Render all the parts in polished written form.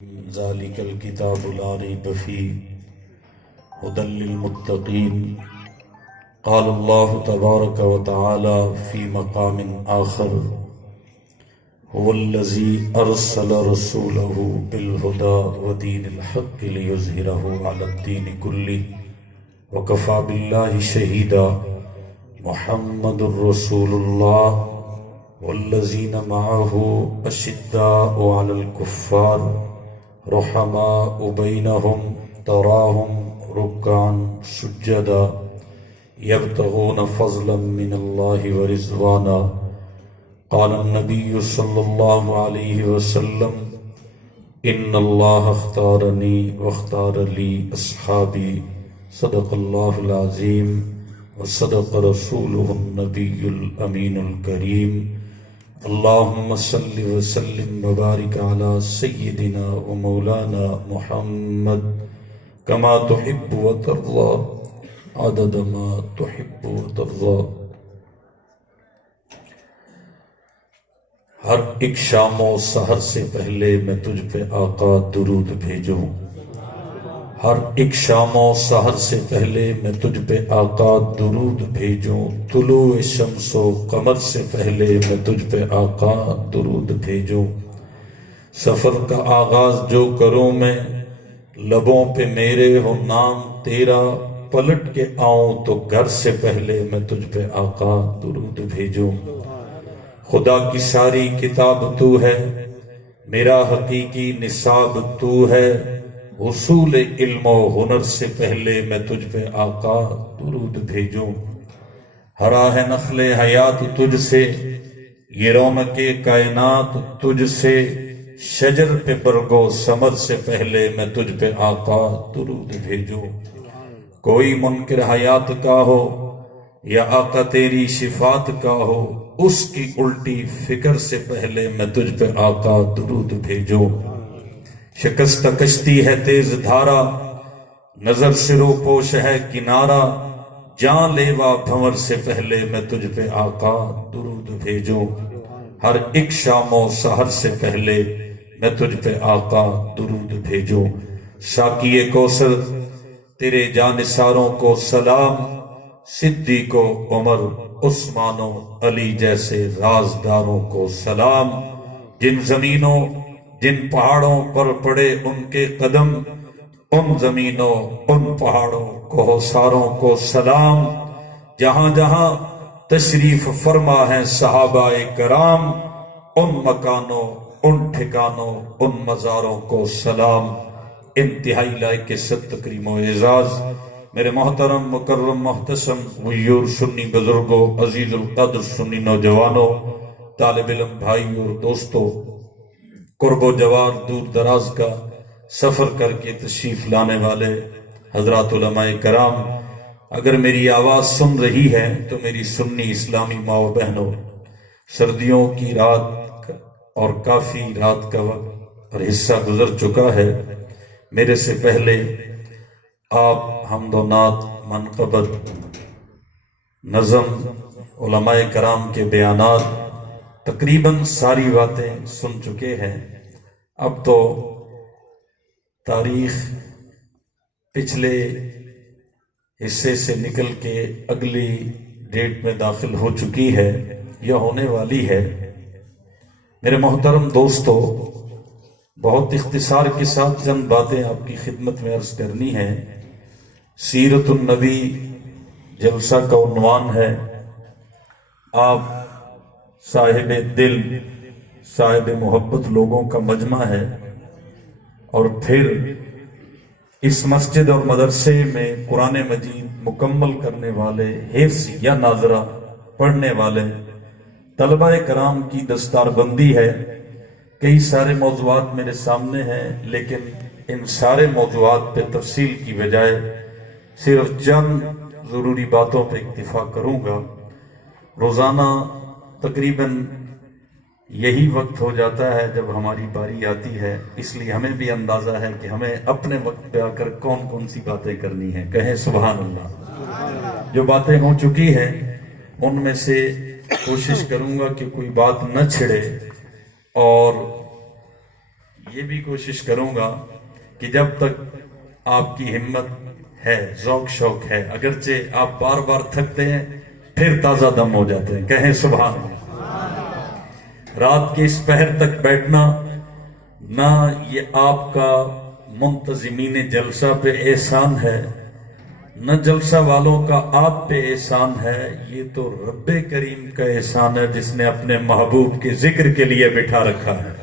ذلك الكتاب لا ريب فيه هدى للمتقين. قال الله تبارك وتعالى في مقام آخر: هو الذي أرسل رسوله بالهدى ودين الحق ليظهره على الدين كله وكفى بالله شهيدا. محمد رسول الله والذين معه أشداء على الكفار رحماء بينهم تراهم ركعا سجدا يبتغون فضلا من الله ورضوانا. قال النبي صلى الله عليه وسلم: إن الله اختارني واختار لي أصحابي. صدق الله العظيم وصدق رسوله النبي الأمين الكريم. اللهم صل وسلم وبارك على سيدنا ومولانا محمد كما تحب وترضى عدد ما تحب وترضى. ہر ایک شام و سحر سے پہلے میں تجھ پہ آقا درود بھیجوں. ہر ایک شام و سحر سے پہلے میں تجھ پہ آقا درود بھیجوں. طلوع شمس و قمر سے پہلے میں تجھ پہ آقا درود بھیجوں. سفر کا آغاز جو کروں میں لبوں پہ میرے ہو نام تیرا. پلٹ کے آؤں تو گھر سے پہلے میں تجھ پہ آقا درود بھیجوں. خدا کی ساری کتاب تو ہے، میرا حقیقی نصاب تو ہے. حصول علم و ہنر سے پہلے میں تجھ پہ آقا درود بھیجوں. ہرا ہے نخل حیات تجھ سے، یہ رونق کائنات تجھ سے. شجر پہ برگو ثمر سے پہلے میں تجھ پہ آقا درود بھیجوں. کوئی منکر حیات کا ہو یا آقا تیری شفاعت کا ہو، اس کی الٹی فکر سے پہلے میں تجھ پہ آقا درود بھیجوں. شکستہ کشتی ہے تیز دھارا، نظر سے رو پوش ہے کنارہ. جان لیوا بھنور سے پہلے میں تجھ پہ آقا درود بھیجوں. ہر ایک شام و سحر سے پہلے میں تجھ پہ آقا درود بھیجوں. ساقی کوثر تیرے جانثاروں کو سلام. صدیق و عمر عثمان و علی جیسے رازداروں کو سلام. جن زمینوں جن پہاڑوں پر پڑے ان کے قدم، ان زمینوں ان پہاڑوں کو ساروں کو سلام. جہاں جہاں تشریف فرما ہے صحابہ کرام، ان مکانوں ان ٹھکانوں ان مزاروں کو سلام. انتہائی لائق ست تکریم و اعزاز میرے محترم مکرم محتشم غیور سنی بزرگوں، عزیز القدر سنی نوجوانوں، طالب علم بھائی اور دوستوں، قرب و جوار دور دراز کا سفر کر کے تشریف لانے والے حضرات علماء کرام، اگر میری آواز سن رہی ہے تو میری سنی اسلامی ماں و بہنوں، سردیوں کی رات اور کافی رات کا وقت اور حصہ گزر چکا ہے. میرے سے پہلے آپ حمد و نعت، منقبت، نظم، علماء کرام کے بیانات، تقریباً ساری باتیں سن چکے ہیں. اب تو تاریخ پچھلے حصے سے نکل کے اگلی ڈیٹ میں داخل ہو چکی ہے یا ہونے والی ہے. میرے محترم دوستو، بہت اختصار کے ساتھ چند باتیں آپ کی خدمت میں عرض کرنی ہیں. سیرت النبی جلسہ کا عنوان ہے. آپ صاحب دل، صاحب محبت لوگوں کا مجمع ہے، اور پھر اس مسجد اور مدرسے میں قرآن مجید مکمل کرنے والے، حفظ یا ناظرہ پڑھنے والے طلبہ کرام کی دستار بندی ہے. کئی سارے موضوعات میرے سامنے ہیں، لیکن ان سارے موضوعات پہ تفصیل کی بجائے صرف چند ضروری باتوں پہ اکتفا کروں گا. روزانہ تقریباً یہی وقت ہو جاتا ہے جب ہماری باری آتی ہے، اس لیے ہمیں بھی اندازہ ہے کہ ہمیں اپنے وقت پہ آ کر کون کون سی باتیں کرنی ہیں. کہیں سبحان اللہ. جو باتیں ہو چکی ہیں ان میں سے کوشش کروں گا کہ کوئی بات نہ چھڑے اور یہ بھی کوشش کروں گا کہ جب تک آپ کی ہمت ہے، ذوق شوق ہے، اگرچہ آپ بار بار تھکتے ہیں پھر تازہ دم ہو جاتے ہیں، کہیں سبحان اللہ۔ رات کے اس پہر تک بیٹھنا نہ یہ آپ کا منتظمین جلسہ پہ احسان ہے، نہ جلسہ والوں کا آپ پہ احسان ہے، یہ تو رب کریم کا احسان ہے جس نے اپنے محبوب کے ذکر کے لیے بٹھا رکھا ہے۔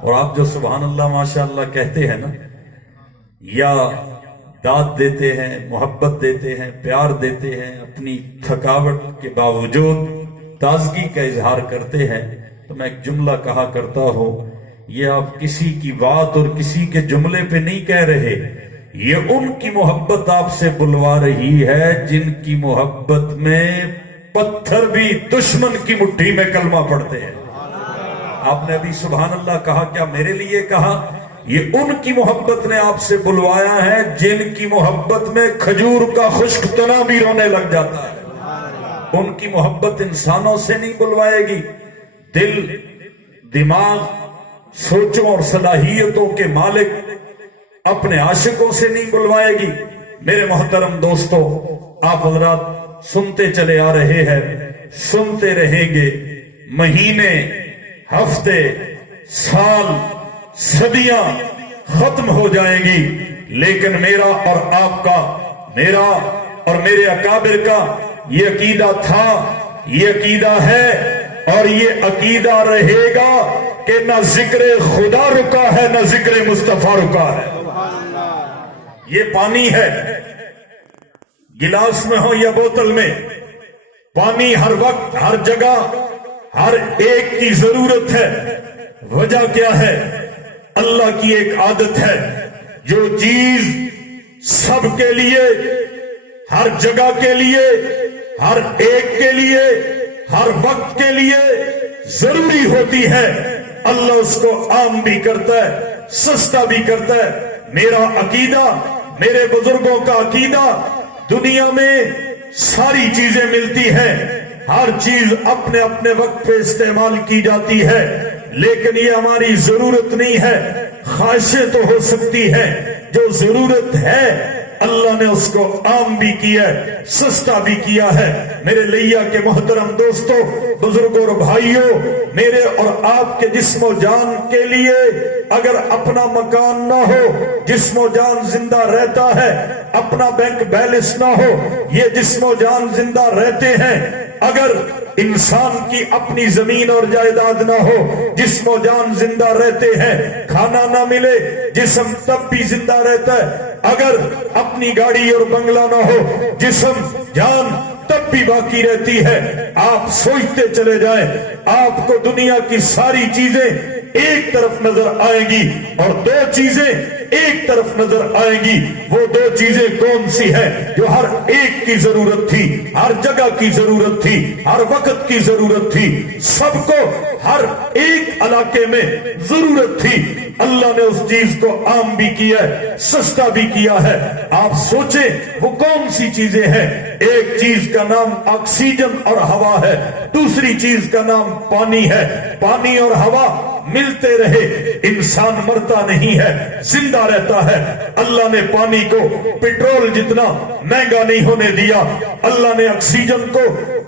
اور آپ جو سبحان اللہ ماشاء اللہ کہتے ہیں نا، یا داد دیتے ہیں، محبت دیتے ہیں، پیار دیتے ہیں، اپنی تھکاوٹ کے باوجود تازگی کا اظہار کرتے ہیں، تو میں ایک جملہ کہا کرتا ہوں، یہ آپ کسی کی بات اور کسی کے جملے پہ نہیں کہہ رہے، یہ ان کی محبت آپ سے بلوا رہی ہے جن کی محبت میں پتھر بھی دشمن کی مٹھی میں کلمہ پڑھتے ہیں۔ آپ نے ابھی سبحان اللہ کہا، کیا میرے لیے کہا؟ یہ ان کی محبت نے آپ سے بلوایا ہے جن کی محبت میں کھجور کا خشک تنا بھی رونے لگ جاتا ہے۔ ان کی محبت انسانوں سے نہیں بلوائے گی، دل، دماغ، سوچوں اور صلاحیتوں کے مالک اپنے عاشقوں سے نہیں بلوائے گی۔ میرے محترم دوستو، آپ حضرات سنتے چلے آ رہے ہیں، سنتے رہیں گے، مہینے، ہفتے، سال، صدیاں ختم ہو جائیں گی، لیکن میرا اور آپ کا، میرا اور میرے اکابر کا یہ عقیدہ تھا، یہ عقیدہ ہے اور یہ عقیدہ رہے گا کہ نہ ذکر خدا رکا ہے نہ ذکر مصطفیٰ رکا ہے۔ یہ پانی ہے، گلاس میں ہو یا بوتل میں، پانی ہر وقت، ہر جگہ، ہر ایک کی ضرورت ہے۔ وجہ کیا ہے؟ اللہ کی ایک عادت ہے، جو چیز سب کے لیے، ہر جگہ کے لیے، ہر ایک کے لیے، ہر وقت کے لیے ضروری ہوتی ہے، اللہ اس کو عام بھی کرتا ہے، سستا بھی کرتا ہے۔ میرا عقیدہ، میرے بزرگوں کا عقیدہ، دنیا میں ساری چیزیں ملتی ہیں، ہر چیز اپنے اپنے وقت پہ استعمال کی جاتی ہے، لیکن یہ ہماری ضرورت نہیں ہے۔ خواہشیں تو ہو سکتی ہیں، جو ضرورت ہے اللہ نے اس کو عام بھی کیا ہے، سستا بھی کیا ہے۔ میرے لیا کے محترم دوستو، بزرگوں اور بھائیوں، میرے اور آپ کے جسم و جان کے لیے اگر اپنا مکان نہ ہو، جسم و جان زندہ رہتا ہے، اپنا بینک بیلنس نہ ہو، یہ جسم و جان زندہ رہتے ہیں۔ اگر انسان کی اپنی زمین اور جائیداد نہ ہو، جسم و جان زندہ رہتے ہیں۔ کھانا نہ ملے، جسم تب بھی زندہ رہتا ہے۔ اگر اپنی گاڑی اور بنگلہ نہ ہو، جسم، جان تب بھی باقی رہتی ہے۔ آپ سوچتے چلے جائیں، آپ کو دنیا کی ساری چیزیں ایک طرف نظر آئیں گی اور دو چیزیں ایک طرف نظر آئیں گی۔ وہ دو چیزیں کون سی ہیں جو ہر ایک کی ضرورت تھی، ہر جگہ کی ضرورت تھی، ہر وقت کی ضرورت تھی، سب کو ہر ایک علاقے میں ضرورت تھی؟ اللہ نے اس چیز کو عام بھی کیا ہے، سستا بھی کیا ہے۔ آپ سوچیں وہ کون سی چیزیں ہیں؟ ایک چیز کا نام آکسیجن اور ہوا ہے، دوسری چیز کا نام پانی ہے۔ پانی اور ہوا ملتے رہے، انسان مرتا نہیں ہے، زندہ رہتا ہے۔ اللہ نے پانی کو پیٹرول جتنا مہنگا نہیں ہونے دیا، اللہ نے آکسیجن کو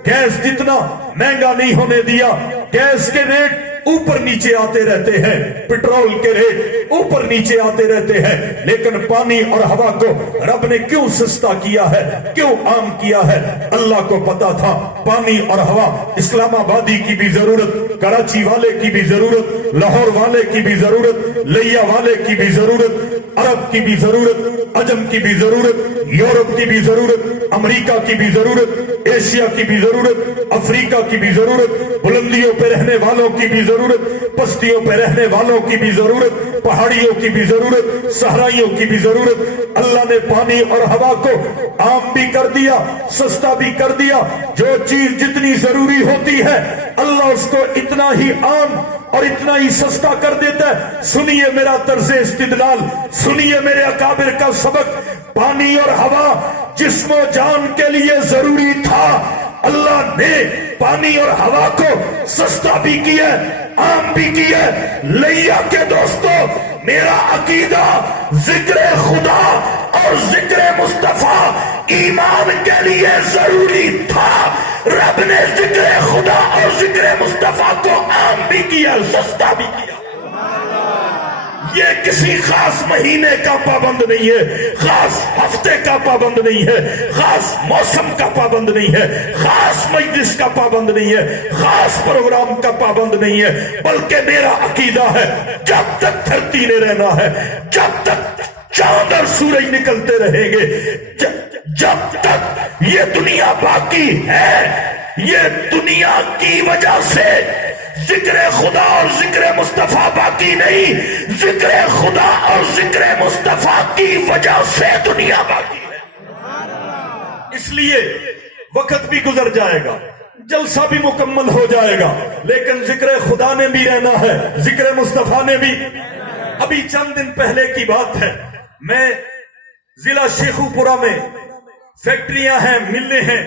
گیس جتنا مہنگا نہیں ہونے دیا۔ گیس کے ریٹ اوپر نیچے آتے رہتے ہیں، پیٹرول کے ریٹ اوپر نیچے آتے رہتے ہیں، لیکن پانی اور ہوا کو رب نے کیوں سستا کیا ہے، کیوں عام کیا ہے؟ اللہ کو پتا تھا پانی اور ہوا اسلام آبادی کی بھی ضرورت، کراچی والے کی بھی ضرورت، لاہور والے کی بھی ضرورت، لیا والے کی بھی ضرورت، عرب کی بھی ضرورت، عجم کی بھی ضرورت، یورپ کی بھی ضرورت، امریکہ کی بھی ضرورت، ایشیا کی بھی ضرورت، افریقہ کی بھی ضرورت، بلندیوں پہ رہنے والوں کی بھی ضرورت، پستیوں پہ رہنے والوں کی بھی ضرورت، پہاڑیوں کی بھی ضرورت، صحرائیوں کی بھی ضرورت۔ اللہ نے پانی اور ہوا کو عام بھی کر دیا، سستا بھی کر دیا۔ جو چیز جتنی ضروری ہوتی ہے اللہ اس کو اتنا ہی عام اور اتنا ہی سستا کر دیتا ہے۔ سنیے میرا طرز استدلال، سنیے میرے اکابر کا سبق۔ پانی اور ہوا جسم و جان کے لیے ضروری تھا، اللہ نے پانی اور ہوا کو سستا بھی کیا، عام بھی کیا۔ لیا کے دوستو، میرا عقیدہ ذکر خدا اور ذکر مصطفیٰ ایمان کے لیے ضروری تھا۔ رب نے ذکر خدا اور ذکر مصطفیٰ کو عام بھی کیا، سستا بھی کیا۔ یہ کسی خاص مہینے کا پابند نہیں ہے، خاص ہفتے کا پابند نہیں ہے، خاص موسم کا پابند نہیں ہے، خاص مجلس کا پابند نہیں ہے، خاص پروگرام کا پابند نہیں ہے، بلکہ میرا عقیدہ ہے جب تک دھرتی نے رہنا ہے، جب تک چاند اور سورج نکلتے رہیں گے، جب تک یہ دنیا باقی ہے، یہ دنیا کی وجہ سے ذکر خدا اور ذکر مصطفیٰ باقی نہیں، ذکر خدا اور ذکر مصطفیٰ کی وجہ سے دنیا باقی ہے۔ اس لیے وقت بھی گزر جائے گا، جلسہ بھی مکمل ہو جائے گا، لیکن ذکر خدا نے بھی رہنا ہے، ذکر مصطفیٰ نے بھی۔ ابھی چند دن پہلے کی بات ہے، میں ضلع شیخو پورہ میں فیکٹریاں ہیں، ملیں ہیں۔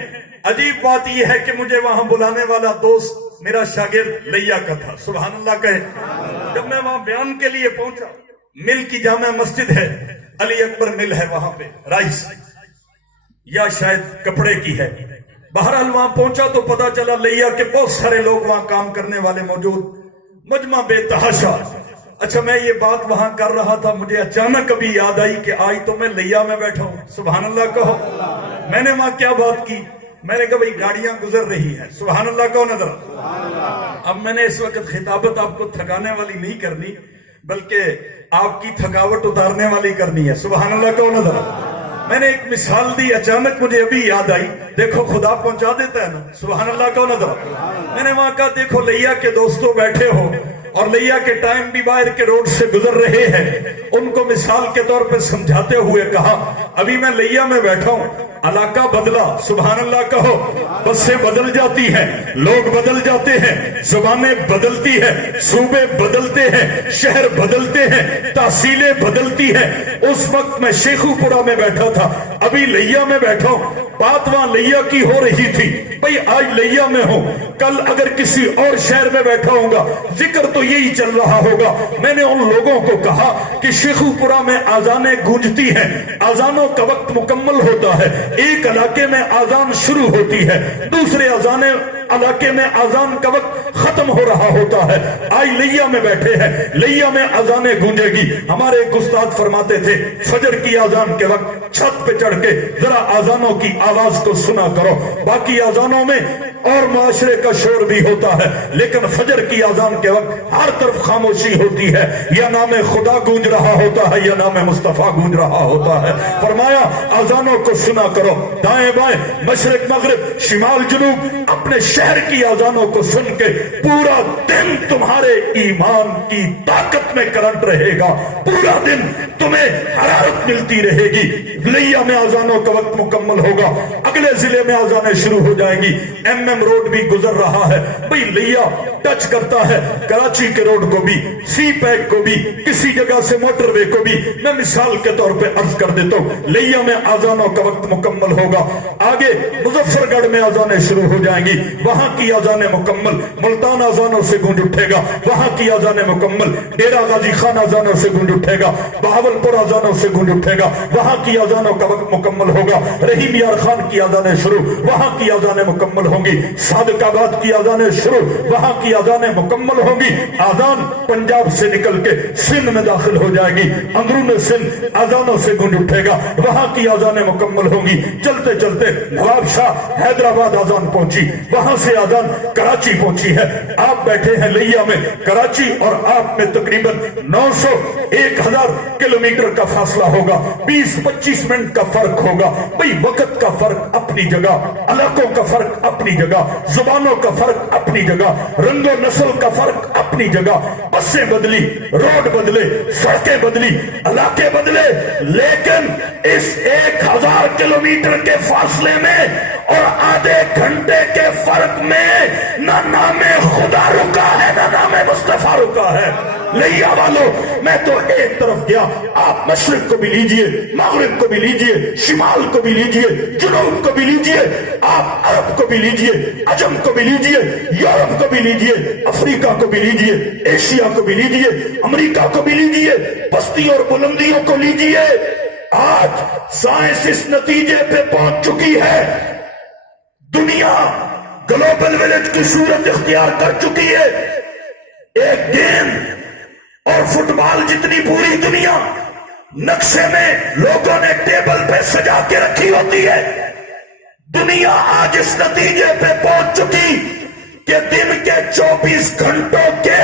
عجیب بات یہ ہے کہ مجھے وہاں بلانے والا دوست میرا شاگرد لیا کا تھا، سبحان اللہ کہے۔ جب میں وہاں بیان کے لیے پہنچا، مل کی جامع مسجد ہے، علی اکبر مل ہے وہاں پہ، رائس یا شاید کپڑے کی ہے۔ بہرحال وہاں پہنچا تو پتا چلا لیا کہ بہت سارے لوگ وہاں کام کرنے والے موجود، مجمع بے تحاشا۔ اچھا میں یہ بات وہاں کر رہا تھا، مجھے اچانک ابھی یاد آئی کہ آج تو میں لیا میں بیٹھا ہوں، سبحان اللہ کہو۔ میں نے وہاں کیا بات کی، میں نے کہا بھئی گاڑیاں گزر رہی ہیں، سبحان اللہ کہو نظر۔ اب میں نے اس وقت خطابت آپ کو تھکانے والی نہیں کرنی، بلکہ آپ کی تھکاوٹ اتارنے والی کرنی ہے، سبحان اللہ کہو نظر۔ میں نے ایک مثال دی، اچانک مجھے ابھی یاد آئی، دیکھو خدا پہنچا دیتا ہے نا، سبحان اللہ کہو نظر۔ میں نے وہاں کہا دیکھو لیا کے دوستوں بیٹھے ہو اور لیا کے ٹائم بھی باہر کے روڈ سے گزر رہے ہیں، ان کو مثال کے طور پر سمجھاتے ہوئے کہا ابھی میں لیا میں بیٹھا ہوں، علاقہ بدلا، سبحان اللہ کہو، بسیں بدل جاتی ہیں، لوگ بدل جاتے ہیں، زبانیں بدلتی ہیں، صوبے بدلتے ہیں، شہر بدلتے ہیں، تحصیلیں بدلتی ہیں۔ اس وقت میں شیخو پورہ میں بیٹھا تھا، ابھی لیا میں بیٹھا ہوں، بات وہاں لیا کی ہو رہی تھی، بھئی آج لیا میں ہوں، کل اگر کسی اور شہر میں بیٹھا ہوں گا ذکر تو یہی چل رہا ہوگا۔ میں نے ان لوگوں کو کہا کہ شیخو پورہ میں آذانیں گونجتی ہیں، آذانوں کا وقت مکمل ہوتا ہے، ایک علاقے میں آذان شروع ہوتی ہے، دوسرے علاقے میں آذان کا وقت ختم ہو رہا ہوتا ہے۔ آج لیا میں بیٹھے ہیں، لیا میں آذانیں گونجے گی۔ ہمارے ایک استاد فرماتے تھے فجر کی آذان کے وقت چھت پہ چڑھ کے ذرا آذانوں کی آواز کو سنا کرو، باقی آذانوں میں اور معاشرے کا شور بھی ہوتا ہے، لیکن فجر کی آذان کے وقت ہر طرف خاموشی ہوتی ہے، یا نام خدا گونج رہا ہوتا ہے یا نام مصطفیٰ گونج رہا ہوتا ہے۔ فرمایا آذانوں کو سنا کرو، دائیں بائیں، مشرق مغرب، شمال جنوب، اپنے شہر کی آذانوں کو سن کے پورا دن تمہارے ایمان کی طاقت میں کرنٹ رہے گا، پورا دن تمہیں حرارت ملتی رہے گی۔ لیا میں آذانوں کا وقت مکمل ہوگا، اگلے ضلع میں آذانیں شروع ہو جائیں گی۔ ایم روڈ بھی گزر رہا ہے، بھئی لیا ٹچ کرتا ہے کراچی کے روڈ کو بھی، سی پیک کو بھی، کسی جگہ سے موٹر وے کو بھی۔ میں مثال کے طور پہ عرض کر دیتا ہوں لیا میں آذانوں کا وقت مکمل ہوگا، آگے مظفر گڑھ میں آذانیں شروع ہو جائیں گی، وہاں کی آذانیں مکمل، ملتان آذانوں سے گونج اٹھے گا، وہاں کی آذانیں مکمل، ڈیرہ غازی خان آذانوں سے گونج اٹھے گا، بہاول پور آذانوں سے گونج اٹھے گا، وہاں کی آذانوں کا وقت مکمل ہوگا، رحیم یار خان کی آذانیں شروع، وہاں کی آذانیں مکمل ہوں گی، صادق آباد کی آذانیں شروع، وہاں کی آذانیں مکمل ہوں گی۔ آذان پنجاب سے نکل کے سندھ میں داخل ہو جائے گی، اندرون سندھ آذانوں سے گونج اٹھے گا، وہاں کی آذانیں مکمل ہوں گی۔ چلتے چلتے نواب شاہ حیدرآباد آذان پہنچی، وہاں سے آذان کراچی پہنچی ہے۔ آپ بیٹھے ہیں لیا میں، کراچی اور آپ میں تقریباً 900-1000 کلومیٹر کا فاصلہ ہوگا، 20-25 منٹ کا فرق ہوگا۔ بھئی وقت کا فرق اپنی جگہ، علاقوں کا فرق اپنی جگہ، زبانوں کا فرق اپنی جگہ، رنگ و نسل کا فرق اپنی جگہ، بسیں بدلی، روڈ بدلے، سڑکیں بدلی، علاقے بدلے، لیکن اس 1000 کلومیٹر کے فاصلے میں اور آدھے گھنٹے کے فرق میں نہ نام خدا رکا ہے نہ نام مصطفیٰ رکا ہے۔ لیا والو میں تو ایک طرف گیا، آپ مشرق کو بھی لیجئے، مغرب کو بھی لیجئے، شمال کو بھی لیجئے، جنوب کو بھی لیجئے، آپ عرب کو بھی لیجئے، عجم کو بھی لیجئے، یورپ کو بھی لیجئے، افریقہ کو بھی لیجئے، ایشیا کو بھی لیجئے، امریکہ کو بھی لیجئے، پستی اور بلندیوں کو لیجئے۔ آج سائنس اس نتیجے پہ پہنچ چکی ہے، دنیا گلوبل ولیج کی صورت اختیار کر چکی ہے۔ ایک گیند اور فٹ بال جتنی پوری دنیا نقشے میں لوگوں نے ٹیبل پہ سجا کے رکھی ہوتی ہے، دنیا آج اس نتیجے پہ پہنچ چکی کہ دن کے 24 گھنٹوں کے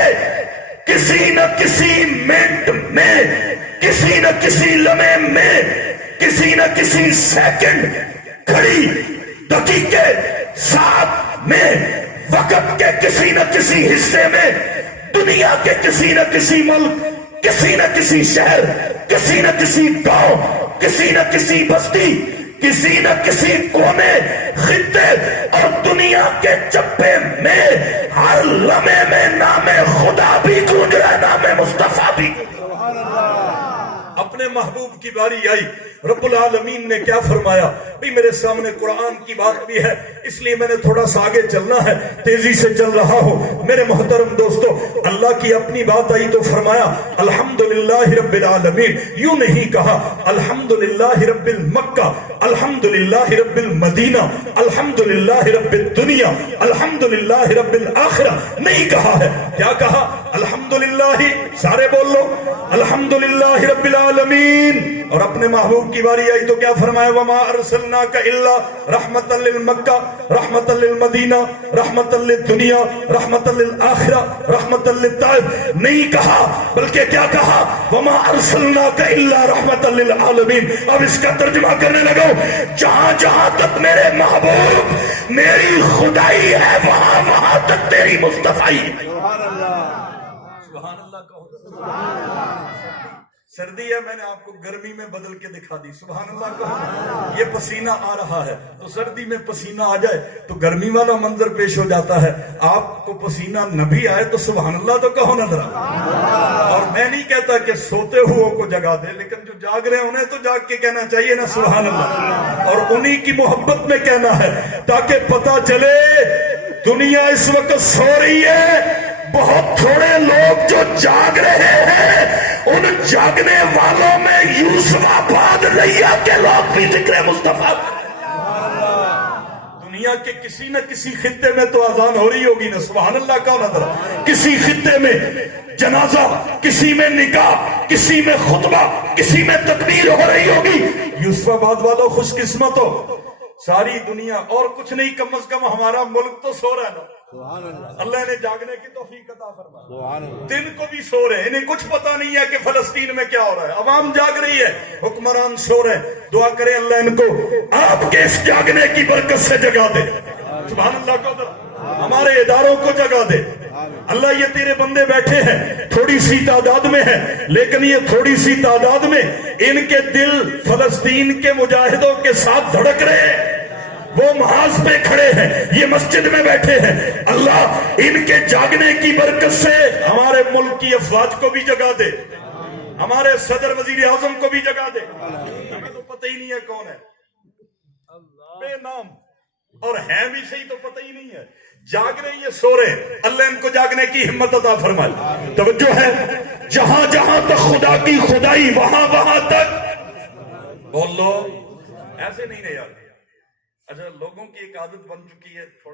کسی نہ کسی منٹ میں، کسی نہ کسی لمحے میں، کسی نہ کسی سیکنڈ، گھڑی، دقیقے، ساتھ میں، وقت کے کسی نہ کسی حصے میں، دنیا کے کسی نہ کسی ملک، کسی نہ کسی شہر، کسی نہ کسی گاؤں، کسی نہ کسی بستی، کسی نہ کسی کونے، خطے اور دنیا کے چپے میں ہر لمحے میں نام خدا بھی گونج رہا ہے، نام مصطفیٰ بھی۔ اپنے محبوب کی باری آئی، رب العالمین نے کیا فرمایا؟ بھئی میرے سامنے قرآن کی بات بھی ہے، اس لیے میں نے تھوڑا سا آگے چلنا ہے، تیزی سے چل رہا ہوں۔ میرے محترم دوستو، اللہ کی اپنی بات آئی تو فرمایا الحمدللہ رب العالمین، یوں نہیں کہا الحمدللہ رب المکہ، الحمدللہ رب المدینہ، الحمدللہ رب الدنیا، الحمدللہ رب الآخرہ، نہیں کہا ہے۔ کیا کہا؟ الحمدللہ، سارے بول لو الحمدللہ رب العالمین۔ اور اپنے محبوب کی باری آئی تو کیا فرمایا؟ وما ارسلناک الا رحمتا للمکہ، رحمتا للمدینہ، رحمتا للدنیا، رحمتا للآخرہ، رحمتا للطائف، نہیں کہا بلکہ کیا کہا؟ وما ارسلناک الا رحمتا للعالمین۔ اب اس کا ترجمہ کرنے لگا، جہاں جہاں تک میرے محبوب میری خدائی ہے وہاں وہاں تک تیری مصطفیٰ۔ سبحان اللہ کہو۔ سردی ہے، میں نے آپ کو گرمی میں بدل کے دکھا دی، سبحان اللہ کہو۔ یہ پسینہ آ رہا ہے تو سردی میں پسینہ آ جائے تو گرمی والا منظر پیش ہو جاتا ہے، آپ کو پسینہ نہ بھی آئے تو سبحان اللہ تو کہو نہ ذرا۔ اور میں نہیں کہتا کہ سوتے ہوئے کو جگا دے، لیکن جو جاگ رہے انہیں تو جاگ کے کہنا چاہیے نا سبحان اللہ، اور انہی کی محبت میں کہنا ہے تاکہ پتا چلے دنیا اس وقت سو رہی ہے، بہت تھوڑے لوگ جو جاگ رہے ہیں، ان جاگنے والوں میں یوسف آباد لیا کے لوگ بھی ذکر مصطفیٰ۔ دنیا کے کسی نہ کسی خطے میں تو اذان ہو رہی ہوگی نا، سبحان اللہ کا نظر، کسی خطے میں جنازہ، کسی میں نکاح، کسی میں خطبہ، کسی میں تکبیر ہو رہی ہوگی۔ یوسف آباد والوں خوش قسمت ہو، ساری دنیا اور کچھ نہیں، کم از کم ہمارا ملک تو سو رہا ہے نا، اللہ نے جاگنے کی توفیق عطا فرمائے۔ دن کو بھی سو رہے ہیں، انہیں کچھ پتا نہیں ہے کہ فلسطین میں کیا ہو رہا ہے، عوام جاگ رہی ہے، حکمران سو رہے ہیں، دعا کریں اللہ ان کو آپ کے اس جاگنے کی برکت سے جگا دے، سبحان اللہ کو، ہمارے اداروں کو جگا دے۔ اللہ یہ تیرے بندے بیٹھے ہیں، تھوڑی سی تعداد میں ہیں، لیکن یہ تھوڑی سی تعداد میں ان کے دل فلسطین کے مجاہدوں کے ساتھ دھڑک رہے ہیں، وہ محاذ پہ کھڑے ہیں، یہ مسجد میں بیٹھے ہیں۔ اللہ ان کے جاگنے کی برکت سے ہمارے ملک کی افواج کو بھی جگا دے، ہمارے صدر وزیر اعظم کو بھی جگا دے، ہمیں تو پتہ ہی نہیں ہے کون ہے، بے نام، اور ہیں بھی صحیح تو پتہ ہی نہیں ہے، جاگ رہے یہ سو رہے، اللہ ان کو جاگنے کی ہمت عطا فرمائے۔ توجہ ہے، جہاں جہاں تک خدا کی خدائی وہاں وہاں تک بول لو، ایسے نہیں یار۔ اچھا، لوگوں کی ایک عادت بن چکی ہے تھوڑا